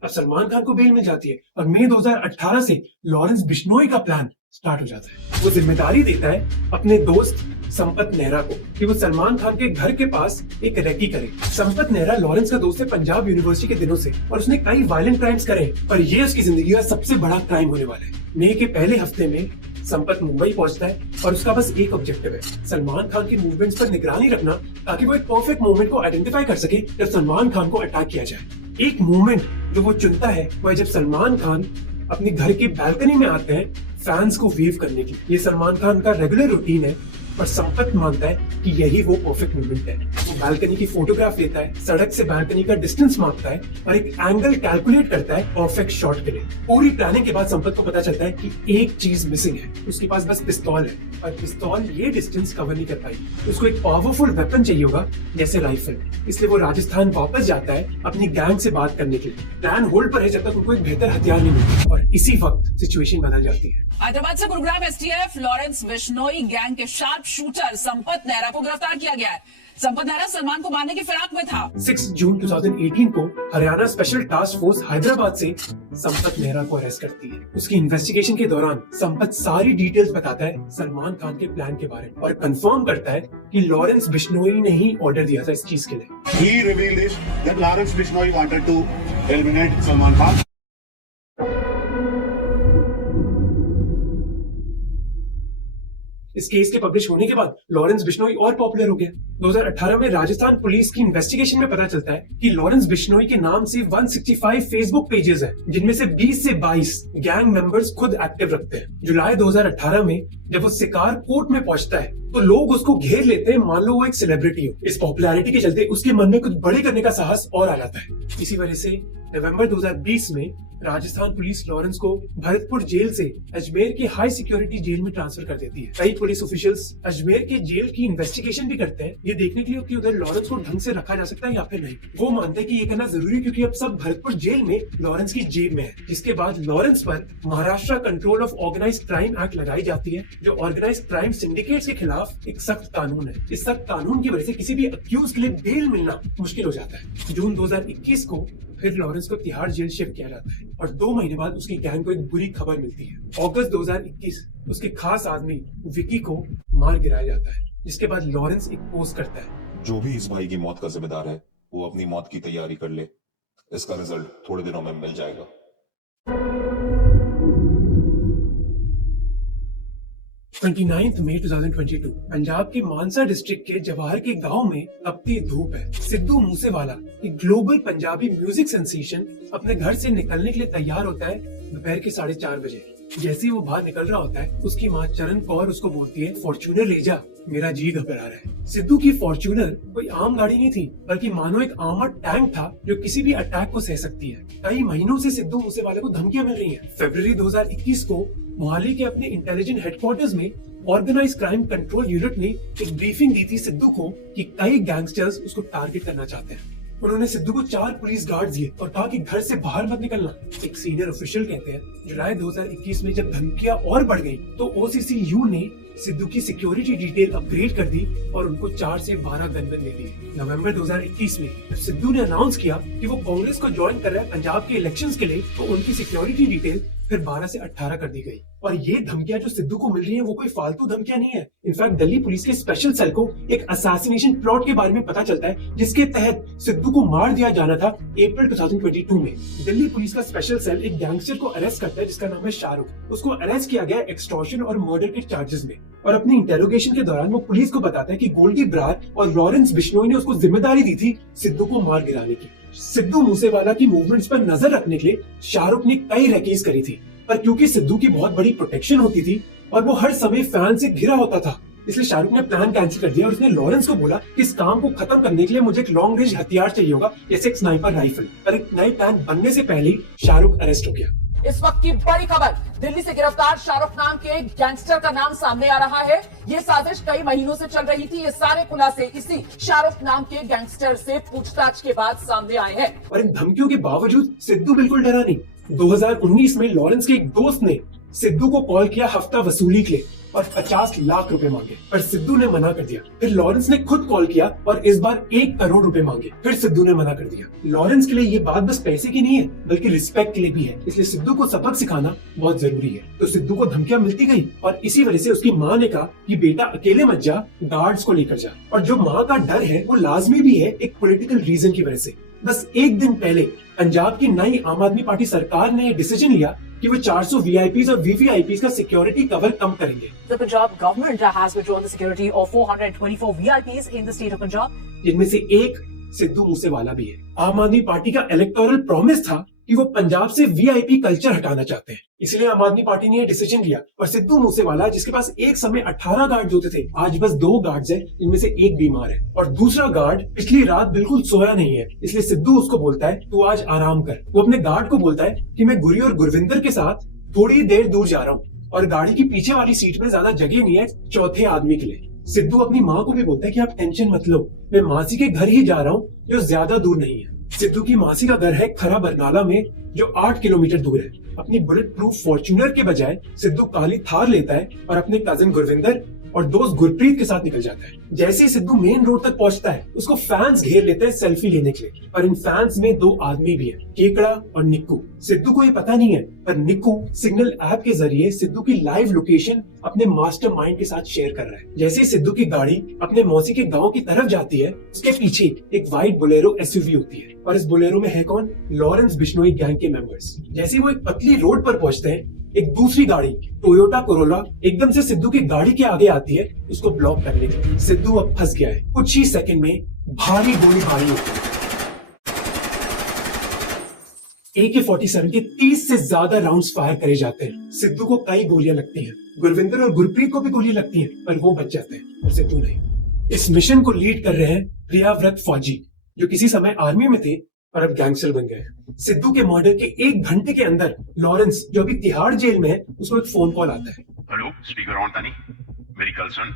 अब सलमान खान को बेल मिल जाती है और मई 2018 से लॉरेंस बिश्नोई का प्लान स्टार्ट हो जाता है। वो जिम्मेदारी देता है अपने दोस्त संपत नेहरा को कि वो सलमान खान के घर के पास एक रेकी करे। संपत नेहरा लॉरेंस का दोस्त है पंजाब यूनिवर्सिटी के दिनों से और उसने कई वायलेंट क्राइम्स करे, पर ये उसकी जिंदगी का सबसे बड़ा क्राइम होने वाला है। मई के पहले हफ्ते में संपत मुंबई पहुंचता है और उसका बस एक ऑब्जेक्टिव है, सलमान खान की मूवमेंट्स पर निगरानी रखना ताकि वो एक परफेक्ट मोमेंट को आइडेंटिफाई कर सके जब सलमान खान को अटैक किया जाए। एक मोमेंट जो वो चुनता है वो है जब सलमान खान अपने घर की बैल्कनी में आते हैं फैंस को वेव करने के लिए। ये सलमान खान का रेगुलर रूटीन है और संपत मानता है कि यही वो परफेक्ट मोमेंट है। वो बैल्कनी की फोटोग्राफ लेता है, सड़क से बैल्कनी का डिस्टेंस मापता है और एक एंगल कैलकुलेट करता है परफेक्ट शॉट के लिए। पूरी प्लानिंग के बाद संपत को पता चलता है कि एक चीज मिसिंग है, उसके पास बस पिस्तौल है और पिस्तौल ये डिस्टेंस कवर नहीं कर पाई। उसको एक पावरफुल वेपन चाहिए होगा जैसे राइफल, इसलिए वो राजस्थान वापस जाता है अपनी गैंग से बात करने के लिए। प्लान होल्ड पर है जब तक उनको एक बेहतर हथियार नहीं मिलता और इसी वक्त सिचुएशन बदल जाती है। हैदराबाद से Gurugram STF Lawrence Bishnoi gang के शार्प शूटर संपत नेहरा को गिरफ्तार किया गया है। संपत नेहरा सलमान को मारने की फिराक में था। 6 जून 2018 को Haryana special task force Hyderabad से संपत नेहरा को अरेस्ट करती है। उसकी इन्वेस्टिगेशन के दौरान संपत सारी डिटेल्स बताता है सलमान खान के प्लान के बारे में और कंफर्म करता है कि लॉरेंस बिश्नोई ने ही ऑर्डर दिया था इस चीज के लिए। He revealed this that Lawrence Bishnoi wanted to eliminate Salman Khan. इस केस के पब्लिश होने के बाद लॉरेंस बिश्नोई और पॉपुलर हो गया। 2018 में राजस्थान पुलिस की इन्वेस्टिगेशन में पता चलता है कि लॉरेंस बिश्नोई के नाम से 165 फेसबुक पेजेस हैं, जिनमें से 20 से 22 गैंग मेंबर्स खुद एक्टिव रखते हैं। जुलाई 2018 में जब वो शिकार कोर्ट में पहुंचता है तो लोग उसको घेर लेते हैं, मान लो वो एक सेलिब्रिटी हो। इस पॉपुलैरिटी के चलते उसके मन में कुछ बड़े करने का साहस और आ जाता है। इसी वजह से नवंबर 2020 में राजस्थान पुलिस लॉरेंस को भरतपुर जेल से अजमेर की हाई सिक्योरिटी जेल में ट्रांसफर कर देती है। कई पुलिस ऑफिशियल्स अजमेर के जेल की इन्वेस्टिगेशन भी करते हैं, ये देखने के लिए कि उधर लॉरेंस को ढंग से रखा जा सकता है या फिर नहीं। वो मानते हैं कि ये करना जरूरी है क्योंकि अब सब भरतपुर जेल में लॉरेंस की जेब में है। जिसके बाद लॉरेंस पर Maharashtra control of organised crime act लगाई जाती है, जो ऑर्गेनाइज्ड क्राइम सिंडिकेट्स के खिलाफ एक सख्त कानून है। इस सख्त कानून की वजह से किसी भी अक्यूज के लिए बेल मिलना मुश्किल हो जाता है। जून 2021 को फिर लॉरेंस को तिहाड़ जेल शिफ्ट किया जाता है और 2 महीने बाद उसकी गैंग को एक बुरी खबर मिलती है। अगस्त 2021 उसके खास आदमी विकी को मार गिराया जाता है, जिसके बाद लॉरेंस एक पोस्ट करता है, जो भी इस भाई की मौत का जिम्मेदार है वो अपनी मौत की तैयारी कर ले, इसका रिजल्ट थोड़े दिनों में मिल जाएगा। 29 मई 2022 पंजाब के मानसा डिस्ट्रिक्ट के जवाहर के गांव में तपती धूप है। सिद्धू मूसेवाला एक ग्लोबल पंजाबी म्यूजिक सेंसेशन अपने घर से निकलने के लिए तैयार होता है दोपहर के 4:30 बजे। जैसे ही वो बाहर निकल रहा होता है उसकी माँ चरण कौर उसको बोलती है, फॉर्च्यूनर ले जा, मेरा जी घबरा रहा है। सिद्धू की फॉर्च्यूनर कोई आम गाड़ी नहीं थी, बल्कि मानो एक आर्मर्ड टैंक था जो किसी भी अटैक को सह सकती है। कई महीनों से सिद्धू मूसेवाले को धमकियां मिल रही हैं। फरवरी 2021 को मोहाली के अपने इंटेलिजेंस हेडक्वार्टर्स में ऑर्गेनाइज्ड क्राइम कंट्रोल यूनिट ने एक ब्रीफिंग दी थी सिद्धू को कि कई गैंगस्टर्स उसको टारगेट करना चाहते हैं। उन्होंने सिद्धू को 4 पुलिस गार्ड दिए और कहा कि घर से बाहर मत निकलना। एक सीनियर ऑफिशियल कहते हैं जुलाई 2021 में जब धमकियां और बढ़ गई तो OCCU ने सिद्धू की सिक्योरिटी डिटेल अपग्रेड कर दी और उनको 4 से 12 गनमैन दे दिए। नवंबर 2021 में जब सिद्धू ने अनाउंस किया कि वो कांग्रेस को ज्वाइन कर रहा है पंजाब के इलेक्शंस के लिए, तो उनकी सिक्योरिटी डिटेल फिर 12 से 18 कर दी गई। और ये धमकियां जो सिद्धू को मिल रही है वो कोई फालतू धमकियां नहीं है। इनफैक्ट दिल्ली पुलिस के स्पेशल सेल को एक असैसिनेशन प्लॉट के बारे में पता चलता है जिसके तहत सिद्धू को मार दिया जाना था अप्रैल 2022 में। दिल्ली पुलिस का स्पेशल सेल एक गैंगस्टर को अरेस्ट करता है जिसका नाम है शाहरुख। उसको अरेस्ट किया गया एक्सटॉर्शन और मर्डर के चार्जेस में और अपनी इंटेरोगेशन के दौरान वो पुलिस को बताता है कि गोल्डी ब्रार और लॉरेंस बिश्नोई ने उसको जिम्मेदारी दी थी सिद्धू को मार गिराने की। सिद्धू मूसेवाला की मूवमेंट्स पर नजर रखने के लिए शाहरुख ने कई रैकीज करी थी, पर क्योंकि सिद्धू की बहुत बड़ी प्रोटेक्शन होती थी और वो हर समय फैन से घिरा होता था, इसलिए शाहरुख ने प्लान कैंसिल कर दिया और उसने लॉरेंस को बोला कि इस काम को खत्म करने के लिए मुझे एक लॉन्ग रेंज हथियार चाहिए होगा, जैसे एक स्नाइपर राइफल। पर एक नए प्लान बनने से पहले ही शाहरुख अरेस्ट हो गया। इस वक्त की बड़ी खबर, दिल्ली से गिरफ्तार शाहरुख नाम के एक गैंगस्टर का नाम सामने आ रहा है। ये साजिश कई महीनों से चल रही थी। ये सारे खुलासे इसी शाहरुख नाम के गैंगस्टर से पूछताछ के बाद सामने आए हैं। और इन धमकियों के बावजूद सिद्धू बिल्कुल डरा नहीं। 2019 में लॉरेंस के एक दोस्त ने सिद्धू को कॉल किया हफ्ता वसूली के लिए और 50 लाख रुपए मांगे, पर सिद्धू ने मना कर दिया। फिर लॉरेंस ने खुद कॉल किया और इस बार 1 करोड़ रुपए मांगे, फिर सिद्धू ने मना कर दिया। लॉरेंस के लिए ये बात बस पैसे की नहीं है बल्कि रिस्पेक्ट के लिए भी है, इसलिए सिद्धू को सबक सिखाना बहुत जरूरी है। तो सिद्धू को धमकियां मिलती गई और इसी वजह से उसकी माँ ने कहा कि बेटा अकेले मत जा, गार्ड्स को लेकर जा। और जो माँ का डर है वो लाजमी भी है एक पॉलिटिकल रीजन की वजह से। बस एक दिन पहले पंजाब की नई आम आदमी पार्टी सरकार ने डिसीजन लिया कि वो 400 VIPs और VVIPs का सिक्योरिटी कवर कम करेंगे। The Punjab government has withdrawn the security of 424 VIPs in the state of Punjab. जिनमें से एक सिद्धू मूसेवाला भी है। आम आदमी पार्टी का इलेक्टोरल प्रॉमिस था कि वो पंजाब से VIP कल्चर हटाना चाहते हैं, इसलिए आम आदमी पार्टी ने ये डिसीजन लिया। और सिद्धू मूसेवाला, जिसके पास एक समय 18 गार्ड होते थे, आज बस 2 गार्ड्स हैं, जिनमें से एक बीमार है और दूसरा गार्ड पिछली रात बिल्कुल सोया नहीं है, इसलिए सिद्धू उसको बोलता है तू आज आराम कर। वो अपने गार्ड को बोलता है कि मैं गुरी और गुरविंदर के साथ थोड़ी देर दूर जा रहा हूँ और गाड़ी की पीछे वाली सीट में ज्यादा जगह नहीं है चौथे आदमी के लिए। सिद्धू अपनी माँ को भी बोलता है कि आप टेंशन मत लो, मैं मासी के घर ही जा रहा हूँ जो ज्यादा दूर नहीं है। सिद्धू की मासी का घर है खरा बरनाला में, जो 8 किलोमीटर दूर है। अपनी बुलेट प्रूफ फॉर्च्यूनर के बजाय सिद्धू काली थार लेता है और अपने कजिन गुरविंदर और दोस्त गुरप्रीत के साथ निकल जाता है। जैसे ही सिद्धू मेन रोड तक पहुंचता है, उसको फैंस घेर लेते हैं सेल्फी लेने के लिए, और इन फैंस में 2 आदमी भी हैं, केकड़ा और निक्कू। सिद्धू को ये पता नहीं है, पर निक्कू सिग्नल ऐप के जरिए सिद्धू की लाइव लोकेशन अपने मास्टरमाइंड के साथ शेयर कर रहा है। जैसे ही सिद्धू की गाड़ी अपने मौसी के गांव की तरफ जाती है, उसके पीछे एक व्हाइट बोलेरो SUV होती है, और इस बोलेरो में है कौन? लॉरेंस बिश्नोई गैंग के मेंबर्स। जैसे ही वो एक पतली रोड पर पहुंचते हैं, एक दूसरी गाड़ी टोयोटा कोरोला एकदम से सिद्धू की गाड़ी के आगे आती है, उसको ब्लॉक करने के लिए। सिद्धू अब फंस गया है। कुछ ही सेकंड में भारी गोलीबारी होती है। AK-47 के 30 से ज्यादा राउंड्स फायर करे जाते हैं। सिद्धू को कई गोलियां लगती हैं, गुरविंदर और गुरप्रीत को भी गोली लगती हैं, पर वो बच जाते हैं और सिद्धू नहीं। इस मिशन को लीड कर रहे हैं प्रियाव्रत फौजी, जो किसी समय आर्मी में थे और अब गैंगस्टर बन गए। सिद्धू के मर्डर के 1 घंटे के अंदर लॉरेंस, जो अभी तिहाड़ जेल में है, उसको एक फोन कॉल आता है। हेलो, स्पीकर ऑन तानी, मेरी गल सुन।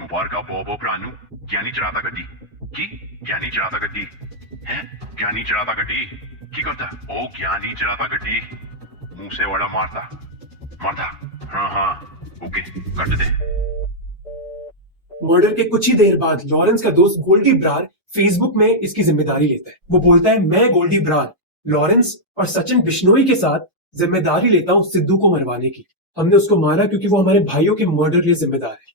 मुबारका बो प्राणू, क्या नहीं चलाता गड्डी की? क्या नहीं चलाता गड्डी है? क्या नहीं चलाता गड्डी की करता? ओ क्या नहीं चलाता गड्डी, मुंह से वड़ा मारता मारता। हाँ ओके, कट दे। मर्डर के कुछ ही देर बाद लॉरेंस का दोस्त गोल्डी ब्रार फेसबुक में इसकी जिम्मेदारी लेता है। वो बोलता है, मैं गोल्डी ब्रार लॉरेंस और सचिन बिश्नोई के साथ जिम्मेदारी लेता हूँ सिद्धू को मरवाने की। हमने उसको मारा क्योंकि वो हमारे भाइयों के मर्डर के लिए जिम्मेदार है।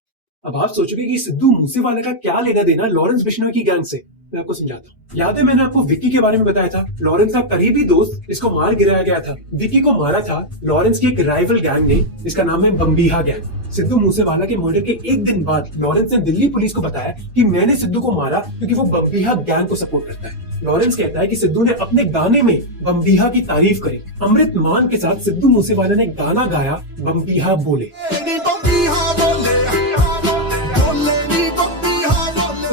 अब आप सोचोगे कि सिद्धू मूसेवाला का क्या लेना देना लॉरेंस बिश्नोई की गैंग से। मैं आपको समझाता हूँ। याद है मैंने आपको विक्की के बारे में बताया था? लॉरेंस का करीबी दोस्त इसको मार गिराया गया था। विक्की को मारा था लॉरेंस की एक राइवल गैंग ने, जिसका नाम है बम्बीहा गैंग। सिद्धू मूसेवाला के मर्डर के 1 दिन बाद लॉरेंस ने दिल्ली पुलिस को बताया कि मैंने सिद्धू को मारा क्योंकि वो बम्बीहा गैंग को सपोर्ट करता है। लॉरेंस कहता है कि सिद्धू ने अपने गाने में बम्बीहा की तारीफ करी। अमृत मान के साथ सिद्धू मूसेवाला ने गाना गाया, बम्बीहा बोले।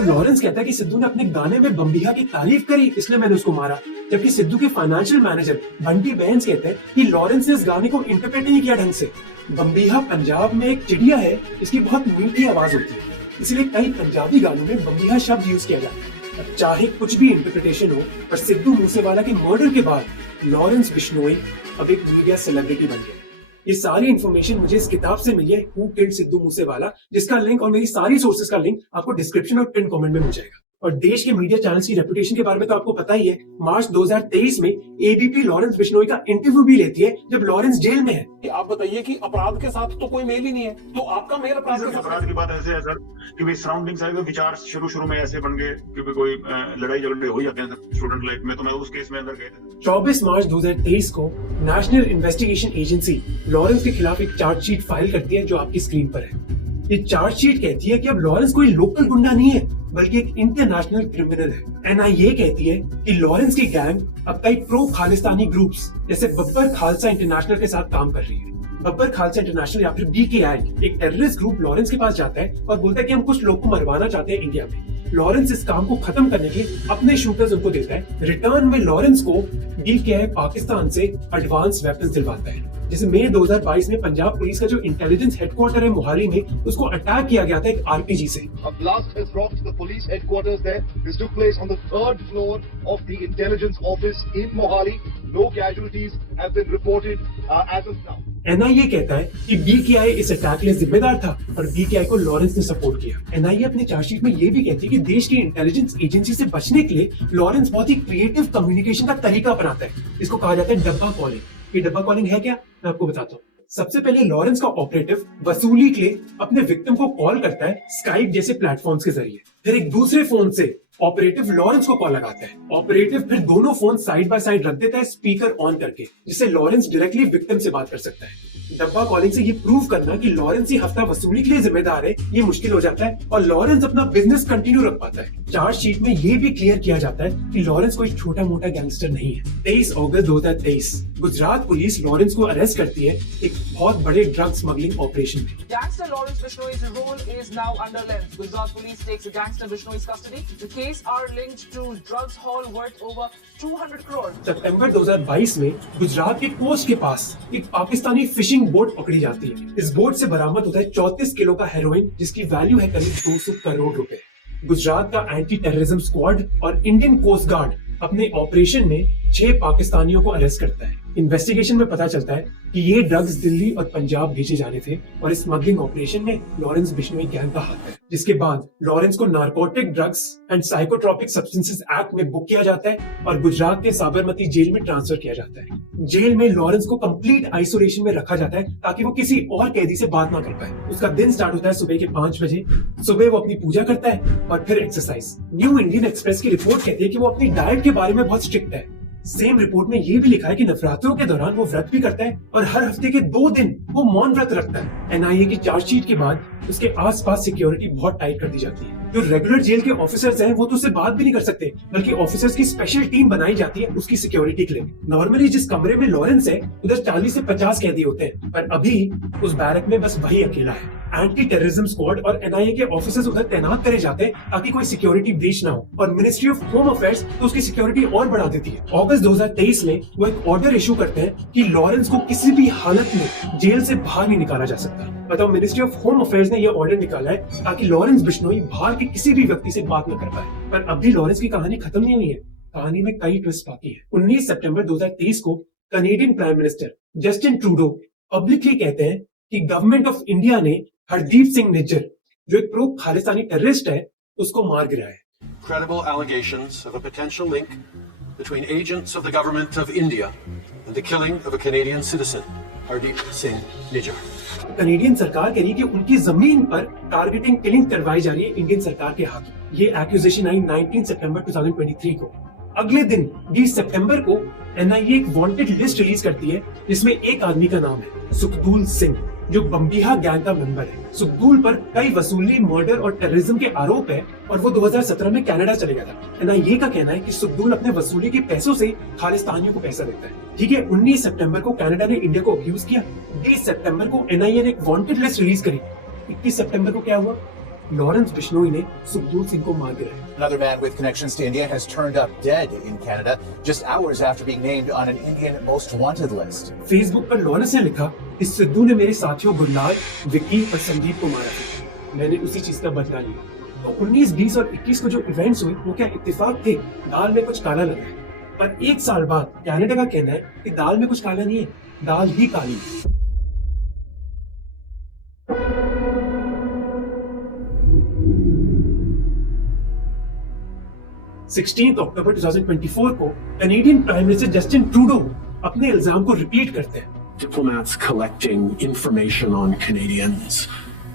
लॉरेंस कहता है कि सिद्धू ने अपने गाने में बम्बीहा की तारीफ करी, इसलिए मैंने उसको मारा। जबकि सिद्धू के फाइनेंशियल मैनेजर बंटी बेंस कहते हैं कि लॉरेंस ने इस गाने को इंटरप्रेट नहीं किया ढंग से। बम्बीहा पंजाब में एक चिड़िया है, इसकी बहुत मीठी आवाज होती है, इसलिए कई पंजाबी गानों में बम्बीहा शब्द यूज किया जाता है। अब चाहे कुछ भी इंटरप्रिटेशन हो, पर सिद्धू मूसेवाला के मर्डर के बाद लॉरेंस बिश्नोई अब एक मीडिया सेलिब्रिटी बन गया। ये सारी इन्फॉर्मेशन मुझे इस किताब से मिली है, हु किल्ड सिद्धू मूसेवाला, जिसका लिंक और मेरी सारी सोर्सेज का लिंक आपको डिस्क्रिप्शन और पिन कमेंट में मिल जाएगा। और देश के मीडिया चैनल्स की रेपुटेशन के बारे में तो आपको पता ही है। मार्च 2023 में एबीपी लॉरेंस बिश्नोई का इंटरव्यू भी लेती है जब लॉरेंस जेल में है। आप बताइए कि अपराध के साथ तो कोई मेल ही नहीं है, तो आपका मेल अपराध की बात ऐसे है सर कि भाई सराउंडिंग सारे विचार शुरू में ऐसे बन गए कि कोई लड़ाई झगड़े हो जाते हैं स्टूडेंट लाइफ में, तो मैं उस केस में अंदर गए थे। 24 मार्च 2023 को नेशनल इन्वेस्टिगेशन एजेंसी लॉरेंस के खिलाफ एक चार्जशीट फाइल करती है, जो आपकी स्क्रीन पर है। ये चार्जशीट कहती है कि अब लॉरेंस कोई लोकल गुंडा नहीं है, बल्कि एक इंटरनेशनल क्रिमिनल है। एनआईए कहती है कि लॉरेंस की गैंग अब कई प्रो खालिस्तानी ग्रुप्स जैसे बब्बर खालसा इंटरनेशनल के साथ काम कर रही है। बब्बर खालसा इंटरनेशनल या फिर BKI एक टेररिस्ट ग्रुप लॉरेंस के पास जाता है और बोलता है कि हम कुछ लोग को मरवाना चाहते हैं इंडिया में। लॉरेंस इस काम को खत्म करने के लिए अपने शूटर्स उनको देता है। रिटर्न में लॉरेंस को BKI पाकिस्तान से एडवांस वेपन्स दिलवाता है। जैसे मई 2022 में पंजाब पुलिस का जो इंटेलिजेंस हेडक्वार्टर है मोहाली में, उसको अटैक किया गया था एक RPG से। A blast has rocked the police headquarters there. This took place on the 3rd floor of the intelligence office in Mohali. No casualties have been reported as of now. NIA कहता है कि BKI इस अटैक के लिए जिम्मेदार था और BKI को लॉरेंस ने सपोर्ट किया। NIA अपने चार्जशीट में ये भी कहती है कि देश की इंटेलिजेंस एजेंसी से बचने के लिए लॉरेंस बहुत ही क्रिएटिव कम्युनिकेशन का तरीका अपनाता है। इसको कहा जाता है डब्बा कॉलिंग। ये डब्बा कॉलिंग है क्या, मैं आपको बताता हूँ। सबसे पहले लॉरेंस का ऑपरेटिव वसूली के लिए अपने विक्टिम को कॉल करता है स्काइप जैसे प्लेटफॉर्म्स के जरिए। फिर एक दूसरे फोन से ऑपरेटिव लॉरेंस को कॉल लगाता है। ऑपरेटिव फिर दोनों फोन साइड बाय साइड रख देता है स्पीकर ऑन करके, जिससे लॉरेंस डायरेक्टली विक्टिम से बात कर सकता है। डब्बा कॉलिंग से ये प्रूव करना कि लॉरेंस ही हफ्ता वसूली के लिए जिम्मेदार है, ये मुश्किल हो जाता है और लॉरेंस अपना बिजनेस कंटिन्यू रख पाता है। चार्जशीट में ये भी क्लियर किया जाता है कि लॉरेंस कोई छोटा मोटा गैंगस्टर नहीं है। 23 अगस्त 2023 गुजरात पुलिस लॉरेंस को अरेस्ट करती है एक बहुत बड़े ड्रग स्मगलिंग ऑपरेशन में। Gangster Lawrence Bishnoi's role is now under lens. Gujarat police takes the gangster Bishnoi's custody. The case are linked to drugs haul worth over 200 crore. सितंबर 2022 में गुजरात के कोस्ट के पास एक पाकिस्तानी फिशिंग बोट पकड़ी जाती है। इस बोट से बरामद होता है 34 किलो का हेरोइन, जिसकी वैल्यू है करीब 200 करोड़ रुपए। गुजरात का एंटी टेररिज्म स्क्वाड और इंडियन कोस्ट गार्ड अपने ऑपरेशन में 6 पाकिस्तानियों को अरेस्ट करता है। इन्वेस्टिगेशन में पता चलता है कि ये ड्रग्स दिल्ली और पंजाब भेजे जाने थे और इस स्मगलिंग ऑपरेशन में लॉरेंस बिश्नोई गैंग का हाथ है। जिसके बाद लॉरेंस को narcotic drugs and psychotropic substances act में बुक किया जाता है और गुजरात के साबरमती जेल में ट्रांसफर किया जाता है। जेल में लॉरेंस को कंप्लीट आइसोलेशन में रखा जाता है ताकि वो किसी और कैदी से बात ना कर पाए। उसका दिन स्टार्ट होता है सुबह के 5 बजे। सुबह वो अपनी पूजा करता है और फिर एक्सरसाइज। न्यू इंडियन एक्सप्रेस की रिपोर्ट कहती है कि वो अपनी डाइट के बारे में बहुत स्ट्रिक्ट है। सेम रिपोर्ट में ये भी लिखा है कि नवरात्रों के दौरान वो व्रत भी करता है और हर हफ्ते के 2 दिन वो मौन व्रत रखता है। एनआईए की चार्जशीट के बाद उसके आसपास सिक्योरिटी बहुत टाइट कर दी जाती है। जो रेगुलर जेल के ऑफिसर्स हैं वो तो उससे बात भी नहीं कर सकते, बल्कि ऑफिसर्स की स्पेशल टीम बनाई जाती है उसकी सिक्योरिटी के लिए। नॉर्मली जिस कमरे में लॉरेंस है उधर 40 से 50 कैदी होते हैं, पर अभी उस बैरक में बस वही अकेला है। एंटी टेररिज्म स्क्वाड और एनआईए के ऑफिसर्स उधर तैनात करे जाते हैं ताकि कोई सिक्योरिटी ब्रीच ना हो, और मिनिस्ट्री ऑफ होम अफेयर्स तो उसकी सिक्योरिटी और बढ़ा देती है। अगस्त 2023 में वो एक ऑर्डर इशू करते हैं कि लॉरेंस को किसी भी हालत में जेल से बाहर नहीं निकाला जा सकता। बताओ, मिनिस्ट्री ऑफ होम अफेयर्स ने यह ऑर्डर निकाला है ताकि लॉरेंस बिश्नोई बाहर के किसी भी व्यक्ति से बात न कर पाए। पर अब भी लॉरेंस की कहानी खत्म नहीं हुई है। कहानी में कई ट्विस्ट बाकी है। 19 सितंबर 2023 को Canadian prime minister Justin Trudeau publicly कहते हैं कि गवर्नमेंट ऑफ इंडिया ने हरदीप सिंह निज्जर, जो एक प्रो खालिस्तानी टेररिस्ट है, उसको मार गिराया है। Credible allegations of a potential link between agents of the government of India and the killing of a Canadian citizen, Hardeep Singh Nijjar. Canadian सरकार कह रही है कि उनकी जमीन पर टारगेटिंग किलिंग करवाई जा रही है इंडियन सरकार के हाथ। ये एक्यूजेशन आई 19 सितंबर 2023 को। अगले दिन 20 सितंबर को एनआईए एक वांटेड लिस्ट रिलीज करती है जिसमें एक आदमी का नाम है सुखदूल सिंह, जो बम्बिहा गैंग का मेंबर है। सुखदूल पर कई वसूली, मर्डर और टेररिज्म के आरोप है और वो 2017 में कनाडा चले गया था। एनआईए का कहना है कि सुखदूल अपने वसूली के पैसों से खालिस्तानियों को पैसा देता है। ठीक है, 19 सितंबर को कनाडा ने इंडिया को अब्यूज किया। 20 सितंबर को एनआईए ने एक वांटेड लिस्ट रिलीज करी। 21 सितंबर को क्या हुआ? लॉरेंस बिश्नोई ने सुखदूल सिंह को मार गिराया। Another man with connections to India has turned up dead in Canada just hours after being named on an Indian most wanted list. Facebook पर लॉरेंस ने लिखा कि सिद्धू ने मेरे साथियों गुरलाल, विक्की और संदीप को मारा था। मैंने उसी चीज का बदला लिया। तो 19, 20 और 21 को जो इवेंट्स हुए वो क्या इत्तेफाक थे? दाल में कुछ काला लगा है। पर 1 साल बाद कनाडा का कहना है कि दाल में कुछ काला नहीं है, दाल ही काली है। 16 अक्टूबर 2024 को Canadian prime minister Justin Trudeau अपने इल्जाम को रिपीट करते हैं। Diplomats collecting information on Canadians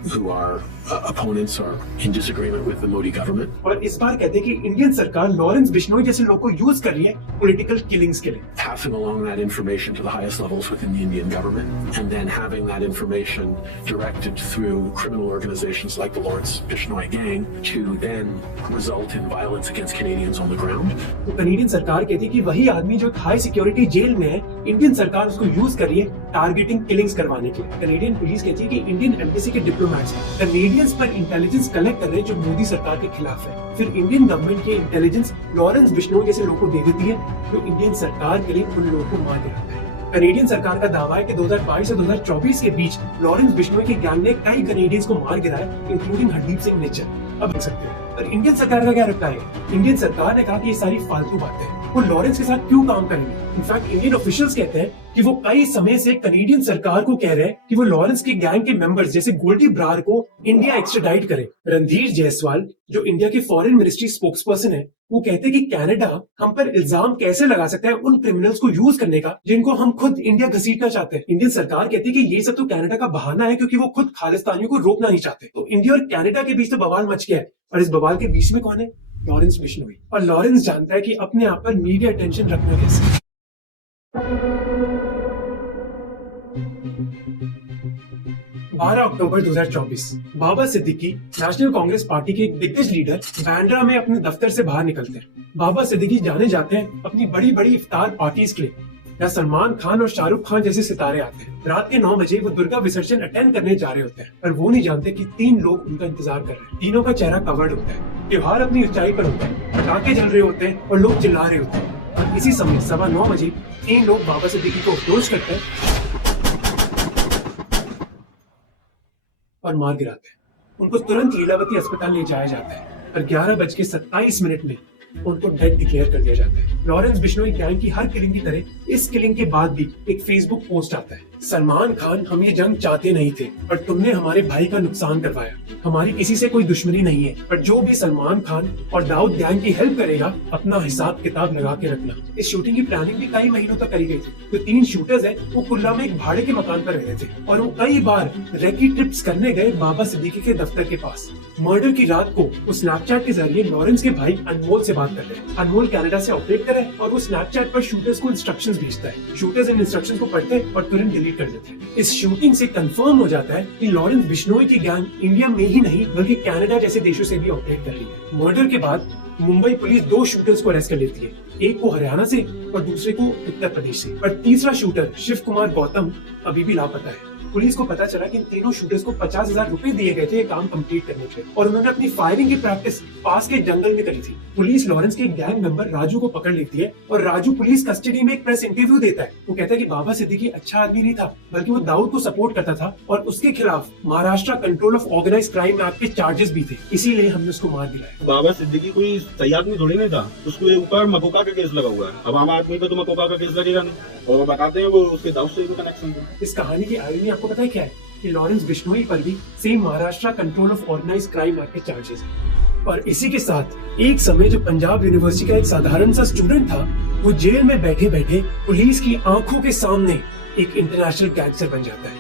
who are opponents or in disagreement with the Modi government. और इस बार कहते हैं कि इंडियन सरकार लॉरेंस बिश्नोई जैसे लोगों को यूज कर रही है पॉलिटिकल किलिंग्स के लिए। Passing along that information to the highest levels within the Indian government and then having that information directed through criminal organizations like the Lawrence Bishnoi gang to then result in violence against Canadians on the ground. तो कनेडियन सरकार कहती है कि वही आदमी जो हाई सिक्योरिटी जेल में है, इंडियन सरकार उसको यूज कर रही है टारगेटिंग किलिंग्स करवाने के लिए। कनेडियन पुलिस कहती है कि इंडियन एम्बेसी के डिप्लोमेट्स कनेडियंस पर इंटेलिजेंस कलेक्ट कर रहे हैं जो मोदी सरकार के खिलाफ है। फिर इंडियन गवर्नमेंट की इंटेलिजेंस लॉरेंस बिश्नोई जैसे लोगों को दे देती है जो इंडियन सरकार के लिए उन लोगों को मार गिराता है। कनेडियन सरकार का दावा है कि 2022 से 2024 के बीच लॉरेंस बिश्नोई की गैंग ने कई कनेडियंस को मार गिराया, इंक्लूडिंग हरदीप सिंह निज्जर। अब देख सकते हैं पर इंडियन सरकार का क्या रिप्लाई है? इंडियन सरकार ने कहा कि ये सारी फालतू बातें हैं, वो लॉरेंस के साथ क्यों काम करेंगे। इनफैक्ट इंडियन ऑफिशियल्स कहते हैं कि वो कई समय से कनेडियन सरकार को कह रहे हैं कि वो लॉरेंस के गैंग के मेंबर्स जैसे गोल्डी ब्रार को इंडिया एक्स्ट्राडाइट करे। रणधीर जायसवाल, जो इंडिया के फॉरेन मिनिस्ट्री स्पोक्सपर्सन है, वो कहते हैं कि कनाडा हम पर इल्जाम कैसे लगा सकता है उन क्रिमिनल्स को यूज करने का जिनको हम खुद इंडिया घसीटना चाहते हैं। इंडियन सरकार कहती है कि ये सब तो कनाडा का बहाना है क्योंकि वो खुद खालिस्तानियों को रोकना नहीं चाहते। तो इंडिया और कनाडा के बीच तो बवाल मच गया है, और इस बवाल के बीच में कौन है? लॉरेंस बिश्नोई। और लॉरेंस जानता है कि अपने आप पर मीडिया अटेंशन रखना कैसे। 12 अक्टूबर 2024 बाबा सिद्दीकी नेशनल कांग्रेस पार्टी के एक दिग्गज लीडर बांद्रा में अपने दफ्तर से बाहर निकलते हैं। बाबा सिद्दीकी जाने जाते हैं अपनी बड़ी बड़ी इफ्तार पार्टीज के लिए, जहाँ सलमान खान और शाहरुख खान जैसे सितारे आते हैं। रात के 9 बजे वो दुर्गा विसर्जन अटेंड करने जा रहे होते हैं, पर वो नहीं जानते कि 3 लोग उनका इंतजार कर रहे हैं। तीनों का चेहरा कवर्ड होता है, त्योहार अपनी ऊंचाई पर होता है, पटाखे जल रहे होते हैं और लोग चिल्ला रहे होते हैं। और इसी समय 9:15 बजे 3 लोग बाबा सिद्दीकी को अप्रोच करते हैं और मार गिराते हैं। उनको तुरंत लीलावती अस्पताल ले जाया जाता है और 11:27 में उनको डेड डिक्लेयर कर दिया जाता है। लॉरेंस बिश्नोई गैंग की हर किलिंग की तरह इस किलिंग के बाद भी एक फेसबुक पोस्ट आता है, सलमान खान हम ये जंग चाहते नहीं थे, पर तुमने हमारे भाई का नुकसान करवाया। हमारी किसी से कोई दुश्मनी नहीं है, पर जो भी सलमान खान और दाऊद गैंग की हेल्प करेगा अपना हिसाब किताब लगा के रखना। इस शूटिंग की प्लानिंग भी कई महीनों तक करी गई थी। जो 3 शूटर्स हैं वो कुल्ला में एक भाड़े के मकान पर रह रहे थे और वो कई बार रेकी ट्रिप्स करने गए बाबा सिद्दीकी के दफ्तर के पास। मर्डर की रात को वो स्नैपचैट के जरिए लॉरेंस के भाई अनमोल से बात कर रहे हैं। अनमोल कनाडा से ऑपरेट कर रहा है और वो स्नैपचैट पर शूटर्स को इंस्ट्रक्शंस भेजता है। शूटर्स इन इंस्ट्रक्शंस को पढ़ते हैं और तुरंत डिलीट कर देते हैं। इस शूटिंग से कंफर्म हो जाता है कि लॉरेंस बिश्नोई की गैंग इंडिया में ही नहीं बल्कि कनाडा जैसे देशों से भी ऑपरेट कर रही है। मर्डर के बाद मुंबई पुलिस 2 शूटर्स को अरेस्ट कर लेती है, एक को हरियाणा से और दूसरे को उत्तर प्रदेश से। पर तीसरा शूटर शिव कुमार गौतम अभी भी लापता है। पुलिस को पता चला कि इन तीनों शूटर्स को 50,000 रुपए दिए गए थे ये काम कंप्लीट करने के लिए और उन्होंने अपनी फायरिंग की प्रैक्टिस पास के जंगल में करी थी। पुलिस लॉरेंस के गैंग मेंबर राजू को पकड़ लेती है और राजू पुलिस कस्टडी में एक प्रेस इंटरव्यू देता है। वो कहता है कि बाबा सिद्दीकी अच्छा आदमी नहीं था, बल्कि वो दाऊद को सपोर्ट करता था और उसके खिलाफ Maharashtra control of organise crime act के चार्जेस भी थे, इसीलिए हमने उसको मार दिलाया। बाबा सिद्दीकी कोई सही आदमी थोड़ी नहीं था, उसके ऊपर मकोका का केस लगा हुआ है। अब आम आदमी पे तो मकोका का केस लगेगा नहीं, और बताते हैं वो उसके दाऊद से भी कनेक्शन था। इस कहानी की आयरनी आपको पता है क्या है कि लॉरेंस बिश्नोई पर भी same Maharashtra control of organise crime act के चार्जेस हैं। और इसी के साथ एक समय जो पंजाब यूनिवर्सिटी का एक साधारण सा स्टूडेंट था, वो जेल में बैठे बैठे पुलिस की आंखों के सामने एक इंटरनेशनल गैंगस्टर बन जाता है।